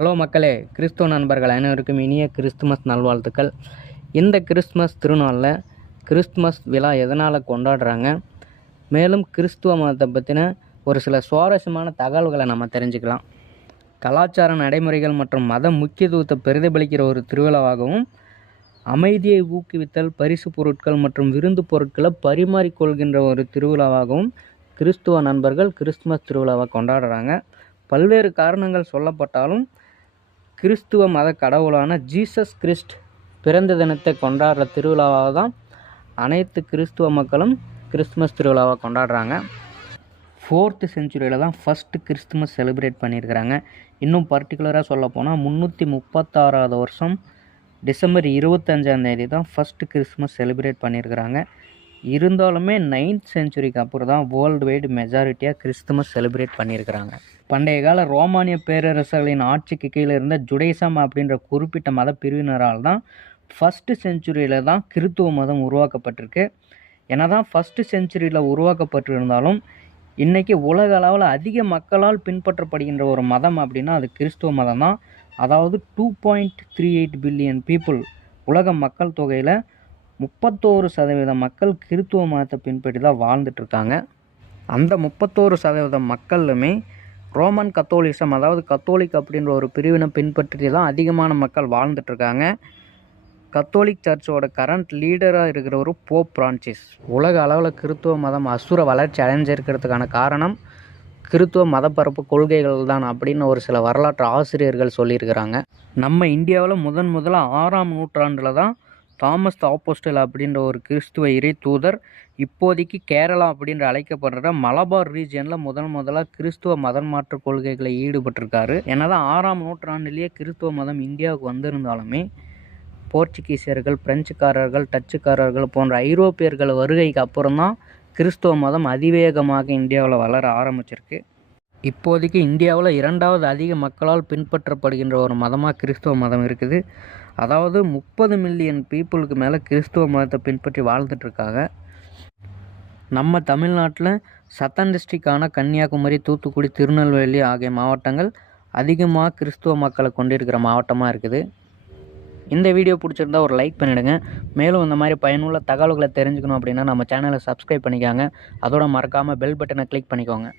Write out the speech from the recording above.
Hello மக்களே, கிறிஸ்துவ நண்பர்கள் அனைவருக்கும் இனிய கிறிஸ்துமஸ் நல்வாழ்த்துக்கள். இந்த கிறிஸ்துமஸ் திருநாளில் கிறிஸ்துமஸ் விழா எதனால் கொண்டாடுறாங்க, மேலும் கிறிஸ்துவ மதத்தை பற்றின ஒரு சில சுவாரஸ்யமான தகவல்களை நம்ம தெரிஞ்சுக்கலாம். கலாச்சார நடைமுறைகள் மற்றும் மத முக்கியத்துவத்தை பிரதிபலிக்கிற ஒரு திருவிழாவாகவும், அமைதியை ஊக்குவித்தல், பரிசு பொருட்கள் மற்றும் விருந்து பொருட்களை பரிமாறிக்கொள்கின்ற ஒரு திருவிழாவாகவும் கிறிஸ்துவ நண்பர்கள் கிறிஸ்துமஸ் திருவிழாவை கொண்டாடுறாங்க. பல்வேறு காரணங்கள் சொல்லப்பட்டாலும் கிறிஸ்துவ மத கடவுளான ஜீசஸ் கிறிஸ்ட் பிறந்த தினத்தை கொண்டாடுற திருவிழாவாக தான் அனைத்து கிறிஸ்துவ மக்களும் கிறிஸ்துமஸ் திருவிழாவை கொண்டாடுறாங்க. 4th செஞ்சுரியில் தான் ஃபஸ்ட்டு கிறிஸ்துமஸ் செலிப்ரேட் பண்ணியிருக்கிறாங்க. இன்னும் பர்டிகுலராக சொல்லப்போனால் 336வது வருஷம் டிசம்பர் 25 தான் ஃபஸ்ட்டு கிறிஸ்துமஸ் செலிப்ரேட் பண்ணியிருக்கிறாங்க. இருந்தாலுமே 9th செஞ்சுரிக்கு அப்புறம் தான் வேர்ல்டு வைடு மெஜாரிட்டியாக கிறிஸ்துமஸ் செலிப்ரேட் பண்ணியிருக்கிறாங்க. பண்டைய கால ரோமானிய பேரரசர்களின் ஆட்சிக்கு கீழே இருந்த ஜுடைசம் அப்படின்ற குறிப்பிட்ட மத பிரிவினரால் தான் ஃபஸ்ட்டு செஞ்சுரியில் தான் கிறித்துவ மதம் உருவாக்கப்பட்டிருக்கு. ஏன்னா தான் ஃபஸ்ட்டு செஞ்சுரியில் உருவாக்கப்பட்டிருந்தாலும் இன்றைக்கி உலக அளவில் அதிக மக்களால் பின்பற்றப்படுகின்ற ஒரு மதம் அப்படின்னா அது கிறிஸ்துவ மதம் தான். அதாவது 2.38 பில்லியன் பீப்புள், உலக மக்கள் தொகையில் 31% மக்கள் கிறித்துவ மதத்தை பின்பற்றி தான் வாழ்ந்துட்டுருக்காங்க. அந்த 31% மக்களுமே ரோமன் கத்தோலிசம், அதாவது கத்தோலிக் அப்படின்ற ஒரு பிரிவினை பின்பற்றி தான் அதிகமான மக்கள் வாழ்ந்துட்டுருக்காங்க. கத்தோலிக் சர்ச்சோட கரண்ட் லீடராக இருக்கிற ஒரு போப் பிரான்சிஸ். உலக அளவில் கிறித்துவ மதம் அசுர வளர்ச்சி அடைஞ்சிருக்கிறதுக்கான காரணம் கிறித்துவ மதப்பரப்பு கொள்கைகள் தான் அப்படின்னு ஒரு சில வரலாற்று ஆசிரியர்கள் சொல்லியிருக்கிறாங்க. நம்ம இந்தியாவில் முதல்ல 6ஆம் நூற்றாண்டில் தான் தாமஸ் ஆப்போஸ்டல் அப்படின்ற ஒரு கிறிஸ்துவ இறை தூதர் இப்போதைக்கு கேரளா அப்படின்ற அழைக்கப்படுற மலபார் ரீஜியனில் முதலாக கிறிஸ்துவ மதம் மாற்று கொள்கைகளை ஈடுபட்டிருக்காரு. என்னதான் 6ஆம் நூற்றாண்டிலேயே கிறிஸ்துவ மதம் இந்தியாவுக்கு வந்திருந்தாலுமே போர்ச்சுகீசியர்கள், பிரெஞ்சுக்காரர்கள், டச்சுக்காரர்கள் போன்ற ஐரோப்பியர்கள் வருகைக்கு அப்புறம் தான் கிறிஸ்துவ மதம் அதிவேகமாக இந்தியாவில் வளர ஆரம்பிச்சிருக்கு. இப்போதைக்கு இந்தியாவில் 2வது அதிக மக்களால் பின்பற்றப்படுகின்ற ஒரு மதமாக கிறிஸ்துவ மதம் இருக்குது. அதாவது 30 மில்லியன் பீப்புளுக்கு மேலே கிறிஸ்துவ மதத்தை பின்பற்றி வாழ்ந்துட்டுருக்காங்க. நம்ம தமிழ்நாட்டில் சத்தன் டிஸ்ட்ரிக்டான கன்னியாகுமரி, தூத்துக்குடி, திருநெல்வேலி ஆகிய மாவட்டங்கள் அதிகமாக கிறிஸ்துவ மக்களை கொண்டிருக்கிற மாவட்டமாக இருக்குது. இந்த வீடியோ பிடிச்சிருந்தா ஒரு லைக் பண்ணிவிடுங்க. மேலும் இந்த மாதிரி பயனுள்ள தகவல்களை தெரிஞ்சுக்கணும் அப்படின்னா நம்ம சேனலை சப்ஸ்கிரைப் பண்ணிக்கோங்க. அதோட மறக்காமல் பெல் பட்டனை கிளிக் பண்ணிக்கோங்க.